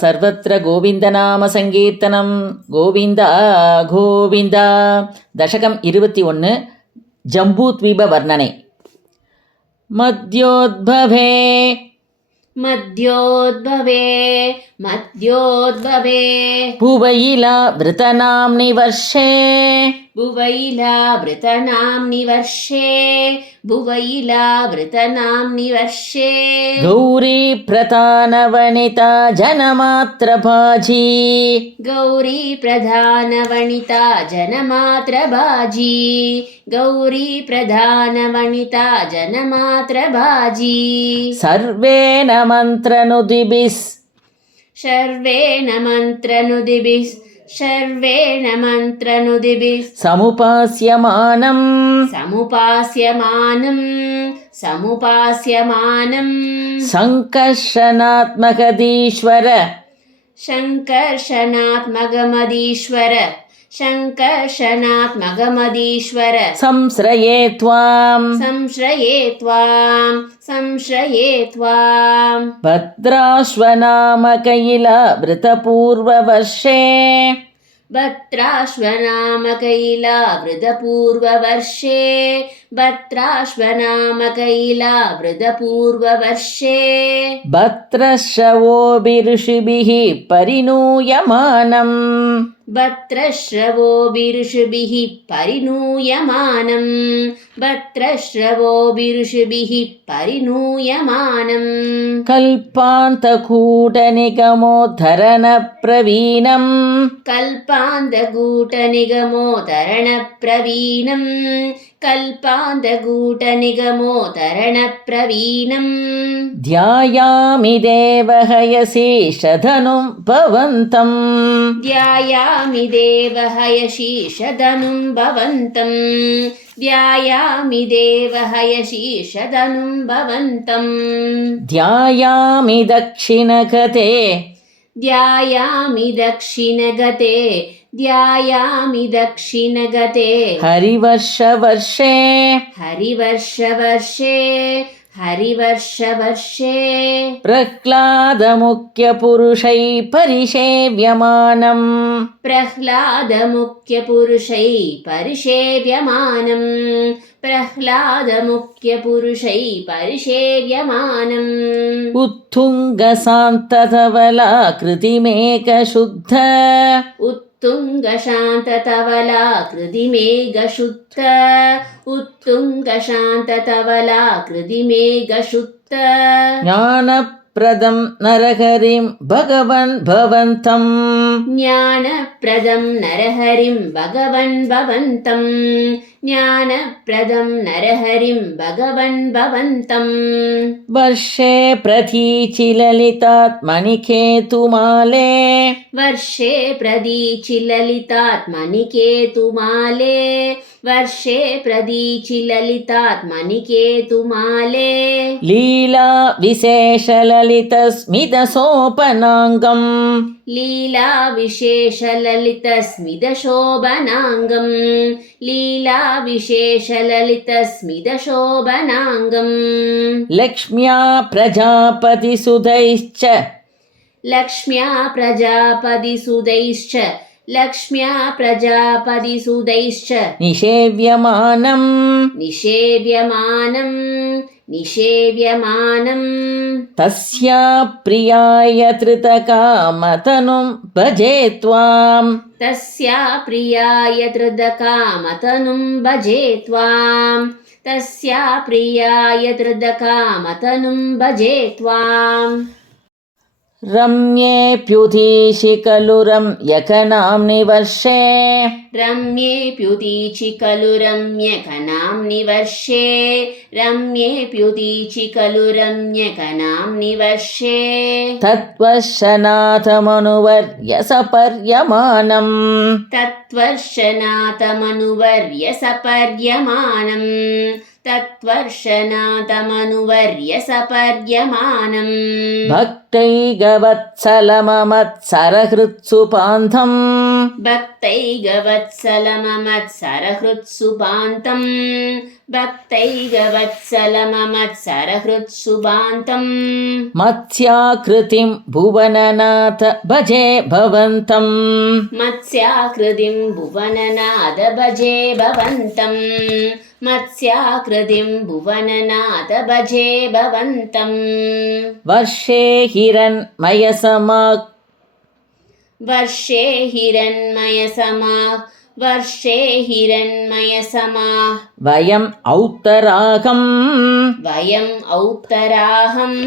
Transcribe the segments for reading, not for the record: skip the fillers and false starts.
ಸರ್ವತ್ರ ಗೋವಿಂದನಾಮ ಸಂಕೀರ್ತನಂ ಗೋವಿಂದ ಗೋವಿಂದ. ದಶಕಂ 21 ಜಂಬೂದ್ವೀಪ ವರ್ಣನೆ. ಮಧ್ಯೋದ್ಭವೇ ಮಧ್ಯೋದ್ಭವೇ ಮಧ್ಯೋದ್ಭವೇ ಭುವೈಲಾ ವೃತನಾಮ್ನಿ ವರ್ಷೇ ಭುವೈಲಾ ವೃತನಾಮ್ನಿ ವರ್ಷೇ ಭುವೈಲಾ ವೃತನಾಮ್ನಿ ವರ್ಷೇ ಗೌರಿ ಪ್ರಧಾನವನಿತಾ ಜನಮಾತ್ರ ಬಾಜಿ ಗೌರಿ ಪ್ರಧಾನವನಿತಾ ಜನಮಾತ್ರ ಬಾಜಿ ಗೌರಿ ಪ್ರಧಾನವನಿತಾ ಜನಮಾತ್ರ ಬಾಜಿ ಸರ್ವೇಣ ಮಂತ್ರನುದಿಭಿಸ್ ಶರ್ವೇಣ ಮಂತ್ರನುದಿಭಿಸ್ ಶರ್ವೇಣ ಮಂತ್ರನುದಿಭಿಸ್ ಸಮುಪಾಸ್ಯಮಾನಂ ಸಮುಪಾಸ್ಯಮಾನಂ ಸಮುಪಾಸ್ಯಮಾನಂ ಸಂಕರ್ಷಣಾತ್ಮಕದೀಶ್ವರ ಶಂಕರ್ಷಣಾತ್ಮಗಮದೀಶ್ವರ ಶಂಕರ್ಷಣಾತ್ಮಗಮದೀಶ್ವರ ಸಂಶ್ರಯೇ ತ್ವಾಂ ಸಂಶ್ರಯೇ ತ್ವಾಂ ಸಂಶ್ರಯೇ ತ್ವಾಂ ಭದ್ರಾಶ್ವನಾಮಕೈಲ ವೃತಪೂರ್ವವರ್ಷೇ ಭದ್ರಾಶ್ವನಾಮಕೈಲ ವೃತಪೂರ್ವವರ್ಷೇ ಭದ್ರಾಶ್ವನಾಮಕೈಲ ವೃತಪೂರ್ವವರ್ಷೇ ಭದ್ರಶ್ರವೋಭಿಋಷಿಭಿಃ ಪರಿಣೂಯಮಾನಂ ಭದ್ರಶ್ರವೋಭಿಋಷಿಭಿಃ ಪರಿಣೂಯಮಾನಂ ಭದ್ರಶ್ರವೋಭಿಋಷಿಭಿಃ ಪರಿಣೂಯಮಾನಂ ಕಲ್ಪಾಂತಕೂಟನಿಗಮೋದ್ಧರಣ ಪ್ರವೀಣಂ ಕಲ್ಪಾಂತಕೂಟನಿಗಮೋದರಣ ಪ್ರವೀಣಂ ಕಲ್ಪಾಂತಕೂಟನಿಗಮೋದರಣ ಪ್ರವೀಣಂ ಧ್ಯಾಯಾಮಿ ದೇವಹಯಶೇಷಧನುಂ ಭವಂತಂ ಧ್ಯಾಯಾಮಿ ದೇವಹಯಶೀಷಧನುಂ ಭವಂತಂ ಧ್ಯಾಯಾಮಿ ದೇವಹಯಶೀಷಧನುಂ ಭವಂತಂ ಧ್ಯಾಯಾಮಿ ದಕ್ಷಿಣಗತೆ ಧ್ಯಾಯಾಮಿ ದಕ್ಷಿಣಗತೆ ಧ್ಯಾಯಾಮಿ ದಕ್ಷಿಣಗತೆ ಹರಿವರ್ಷವರ್ಷೇ ಹರಿವರ್ಷವರ್ಷೇ ಹರಿವರ್ಷವರ್ಷೇ ಪ್ರಹ್ಲಾದಮುಖ್ಯಪುರುಷೈ ಪರಿಷೇವ್ಯಮಾನಂ ಪ್ರಹ್ಲಾದಮುಖ್ಯಪುರುಷೈ ಪರಿಷೇವ್ಯಮಾನಂ ಪ್ರಹ್ಲಾದಮುಖ್ಯಪುರುಷೈ ಪರಿಷೇವ್ಯಮಾನಂ ಉತ್ತುಂಗಸಾಂತಧವಲಾಕೃತಿಮೇಕಶುದ್ಧ उत्तुङ्गशान्ततवलाकृतिमेघशुद्ध उत्तुङ्गशान्ततवलाकृतिमेघशुद्ध ಜ್ಞಾನಪ್ರದಂ ನರಹರಿಂ ಭಗವನ್ ಭವಂತಂ ज्ञानप्रदं नरहरिं भगवन् भवन्तं ज्ञानप्रदं नरहरिं भगवन् भवन्तं ವರ್ಷೇ ಪ್ರತೀಚಿಲಲಿತಾತ್ಮನಿಕೇತುಮಾಲೆ वर्षे प्रदीचिललितात्मनिकेतुमाले वर्षे प्रदीचिललितात्मनिकेतुमाले ಲೀಲಾ ವಿಶೇಷಲಲಿತಸ್ಮಿತಸೋಪನಾಂಗಂ लीला विशेषललितस्मितशोभनाङ्गं लीला विशेषललितस्मितशोभनाङ्गं ಲಕ್ಷ್ಮ್ಯಾ ಪ್ರಜಾಪತಿಸುಧೈಶ್ಚ लक्ष्म्या प्रजापतिसुतैश्च लक्ष्म्या प्रजापतिसुतैश्च ನಿಷೇವ್ಯಮಾನಂ निषेव्यमानं निषेव्यमानं ತಸ್ಯಾ ಪ್ರಿಯಾಯ ಧೃತಕಾಮತನುಂ ಭಜೆ ತ್ವಾಂ तस्या प्रियाय धृतकामतनुं भजे त्वां तस्या प्रियाय धृतकामतनुं भजे त्वाम् ರಮ್ಯೇಪ್ಯುಧೀಶಿ ಖಲು ರಮ್ಯಕನಾಮ್ನಿ ವರ್ಷೇ रम्येऽप्युदीचि खलु रम्यकनाम्नि वर्षे रम्येऽप्युदीचि खलु रम्यकनाम्नि वर्षे ತತ್ವಶನಾಥಮನುವರ್ಯ ಸಪರ್ಯಮಾನಂ तत्वर्षनाथमनुवर्य सपर्यमानं तत्वर्षनाथमनुवर्य सपर्यमानं ಭಕ್ತೈಗವತ್ಸಲಮಮತ್ಸರಹೃತ್ಸುಪಾಂಧಂ भक्तैगवत्सलममत्सरहृत्सुपान्तम् भक्तैगवत्सलममत्सरहृत्सुपान्तम् मत्स्याकृतिं भुवननाथ भजे भवन्तम् मत्स्याकृतिं भुवननाद भजे भवन्तम् मत्स्याकृतिं भुवननाद भजे भवन्तम् वर्षे हिरण्मयसमाक् वर्षे हिरण्मयसमा वयम् औत्तरागम् वयम् औत्तराहम्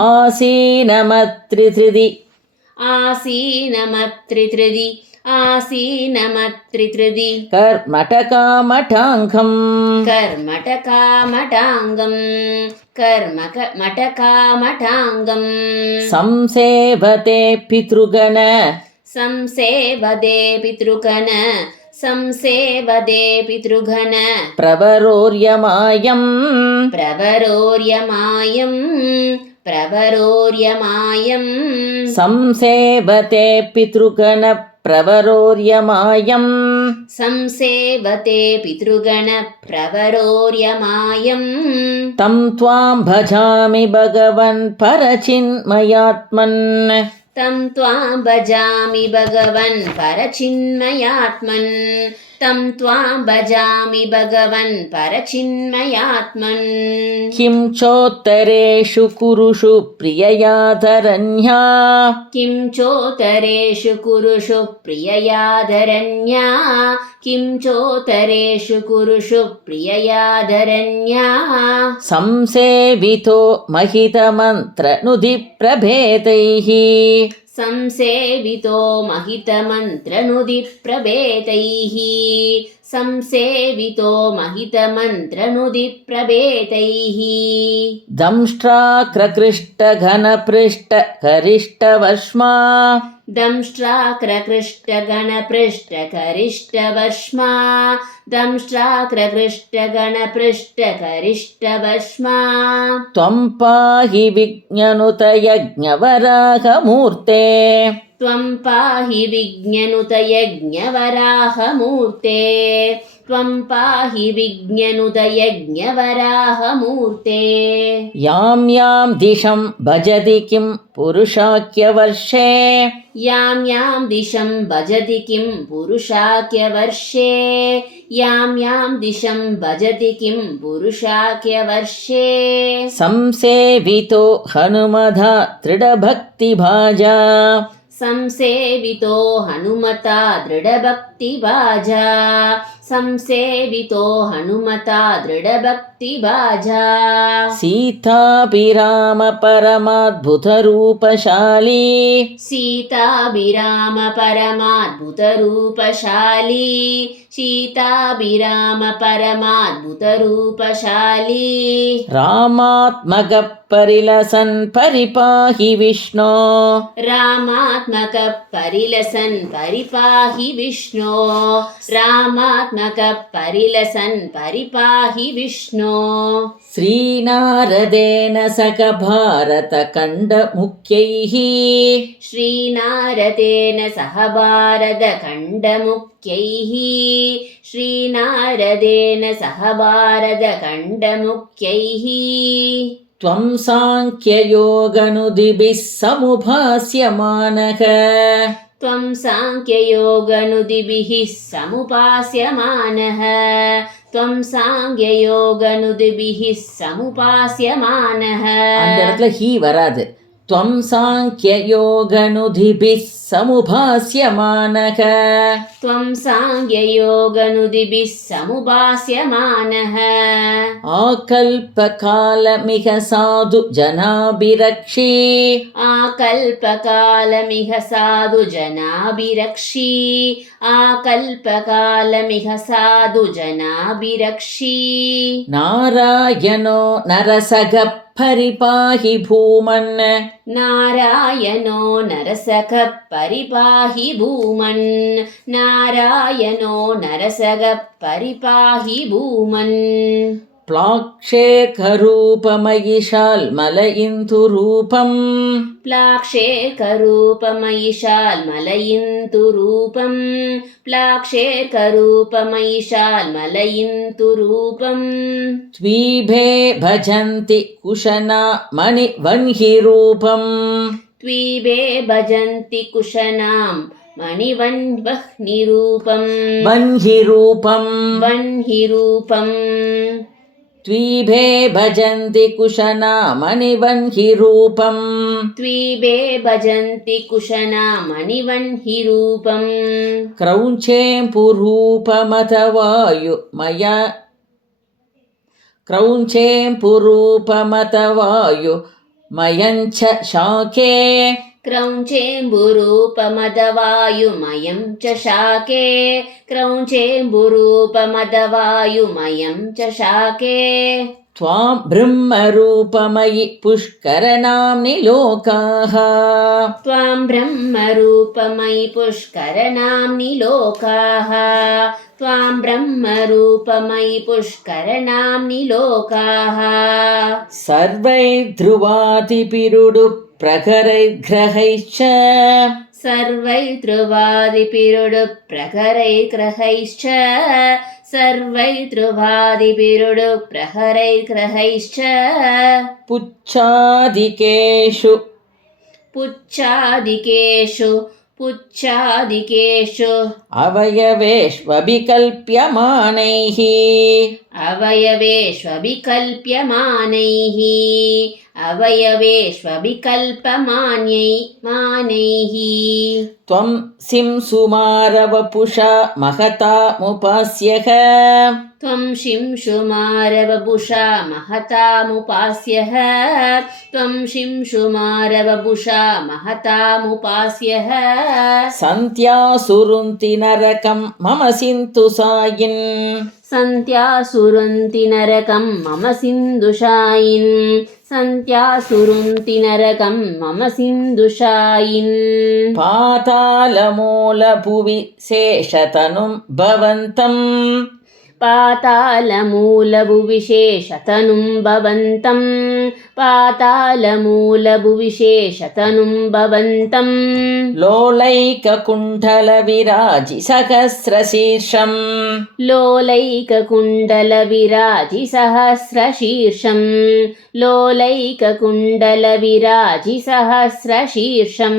आसीनमत्रिधृदि आसीनमत्रिधृदि कर्मटकामठाङ्गम् कर्मटकामठाङ्गम् संसेवते पितृगण प्रवरोर्यमायम् संसेवते पितृगण प्रवरोर्यमायम् तं त्वां भजामि भगवन् परचिन्मयात्मन् किं चोत्तरेषु कुरुषु प्रिययाधरण्या किं चोत्तरेषु कुरुषु प्रिययाधरण्या संसेवितो महितमन्त्रनुदिप्रभेदैः दंष्ट्राक्रकृष्टघनपृष्ठकरिष्टवर्ष्मा त्वं पाहि विज्ञनुतयज्ञवराहमूर्ते त्वं पाहि विज्ञनुतयज्ञवराहमूर्ते यां यां दिशं भजति किं पुरुषाख्यवर्षे यां यां दिशं भजति किं पुरुषाख्यवर्षे संसेवितो हनुमधा दृढभक्तिभाजा सीताभिराम परमाद्भुतरूपशाली रामात्मक परिलसन् परिपाहि विष्णो श्रीनारदेन सख भारतखण्डमुख्यैः त्वं साङ्ख्ययोगनुदिभिः समुपास्यमानः அந்த இடத்துல ஹீ வராது त्वं साङ्ख्ययोगनुदिभिः समुपास्यमानः आकल्पकालमिह साधु जनाभिरक्षी नारायणो नरसगः परिपाहि भूमन् नारायणो नरसखः परिपाहि भूमन् प्लाक्षेकरूपमयिषाल्मलयिन्तुरूपम् प्लाक्षेकरूपमयिषाल्मलयिन्तुरूपं प्लाक्षेकरूपमयिषाल्मलयिन्तुरूपं द्वीभे भजन्ति कुशना मणिवह्निरूपम् त्वीबे भजन्ति कुशनां मणिवह्निरूपं वह्निरूपम् वह्निरूपं द्वीभे भजन्ति कुशना मणिवह्निरूपम् त्वीबे भजन्ति कुशनां मणिवह्निरूपं क्रौञ्चेऽम्पुरूपमथवायुमया क्रौञ्चेऽम्पुरूपमथवायुमयञ्च शाके क्रौञ्चेऽम्बुरूपमदवायुमयं च शाके क्रौञ्चेऽम्बुरूपमदवायुमयं च शाके त्वां ब्रह्मरूपमयि पुष्करनाम्नि लोकाः त्वां ब्रह्मरूपमयि पुष्करनाम्नि लोकाः त्वां ब्रह्मरूपमयि पुष्करनाम्नि लोकाः सर्वैर्ध्रुवादिपिरुडुप्रखरैर्ग्रहैश्च सर्वैर्ध्रुवादिपिरुडुप्रखरैर्ग्रहैश्च सर्वैर्ध्रुवादिपिरुडुप्रहरैर्ग्रहैश्च पुच्छादिकेषु पुच्छादिकेषु अवयवेष्वभिकल्प्यमानैः अवयवेष्वभिकल्प्यमानैः मानैः त्वं सिंसुमारवपुषा महतामुपास्यः त्वं शिंशुमारवपुषा महतामुपास्यः त्वं शिंशुमारवपुषा महतामुपास्यः सन्त्यासुरुन्ति नरकं मम सिन्धुसायिन् सन्त्यासुरुन्ति नरकं मम सिन्धुषायिन् सन्त्यासुरुन्ति नरकं मम सिन्धुषायिन् पातालमूलभुवि शेषतनुं भवन्तम् पातालमूलभुविशेषतनुं भवन्तं पातालमूलभुविशेषतनुं भवन्तं लोलैककुण्डलविराजिसहस्रशीर्षम् लोलैककुण्डलविराजिसहस्रशीर्षं लोलैककुण्डलविराजिसहस्रशीर्षं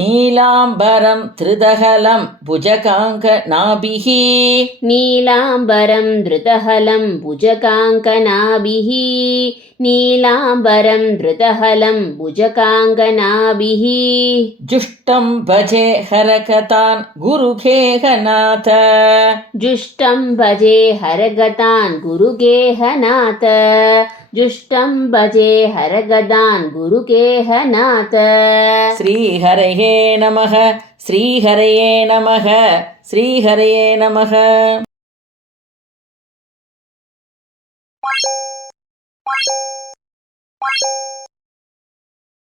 नीलाम्बरं त्रिदहलं भुजगाङ्गनाभिः नीलाम्बरं धृतहलं भुजगाङ्कनाभिः नीलाम्बरं धृतहलं भुजगाङ्कनाभिः जुष्टं भजे हरकतान् गुरुगेहनाथ जुष्टं भजे हरगतान् गुरुगेहनाथ जुष्टं भजे हरगदान् गुरुगेहनाथ श्रीहरये नमः श्रीहरये नमः श्रीहरये नमः